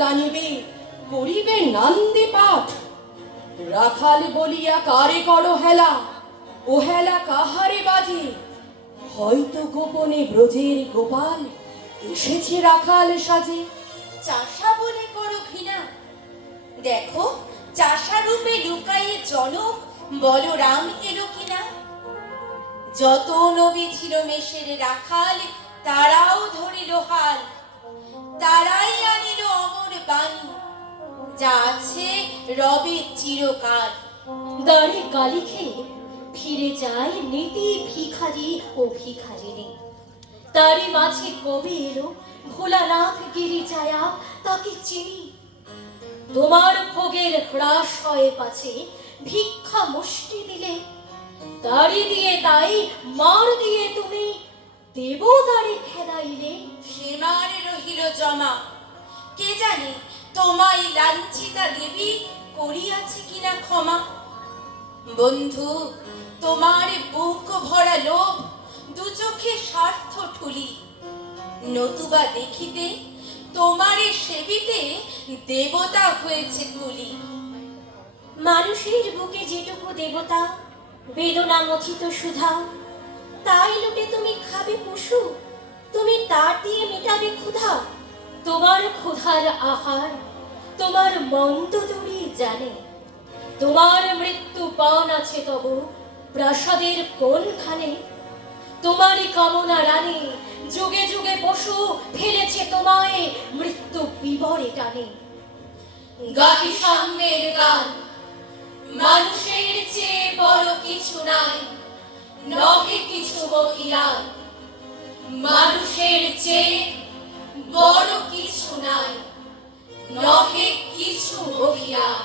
দানিবে করিবে নান্দে পাঠ। রাখাল বলিয়া কারে করো হেলা, ও হেলা কাহারে বাজে? হয়তো গোপনে ব্রজের গোপাল এসেছে রাখাল সাজে। চাষা বলে করো ঘৃণা, দেখো চাষা রূপে লুকাইয়ে জনক বলরাম এলো কিনা। যত নবী ছিল মেষের রাখাল, তারাও ধরিল হাল। তারাই আনিল অমর বাণী, যা আছে রবে চিরকাল। দাঁড়ে গালি খেয়ে ফিরে যায় নীতি ভিখারি ও ভিখারিনী। তারই মাঝে কবি এলো ভোলানাথ গিরিজায়া, তাকে চিনি। তোমার ভোগের হ্রাস হয় পাছে ভিক্ষা মুষ্টি দিলে, তারি দিয়ে তাই মার দিয়ে তুমি দেবতারে খেদাইলে। সীমার রহিল জমা, কে জানে তোমায় লাঞ্ছিতা দেবী করিয়াছে কিনা ক্ষমা। বন্ধু, তোমার বুক ভরা লোভ, দু চোখে স্বার্থ ঠুলি। নতুবা দেখিতে তোমারে সেবিতে দেবতা হয়েছে কুলি। মানুষের বুকে যেটুকু দেবতা, বেদনা মথিত সুধা, তাই লুটে তুমি খাবে পশু, তুমি তার দিয়ে মেটাবে ক্ষুধা। তোমার ক্ষুধার আহার তোমার মন্দ দড়ি জানে, তোমার মৃত্যু পান আছে তব প্রাসাদের কোনখানে। তোমারই কামনা রানে যুগে যুগে পশু ফেলেছে তোমায় মৃত্যু বিবরে টানে। গাহি সাম্যের গান, মানুষের চেয়ে বড় কিছু নাই, নহে কিছু মহিয়ান। মানুষের চেয়ে বড় কিছু নাই, নহে কিছু মহিয়ান।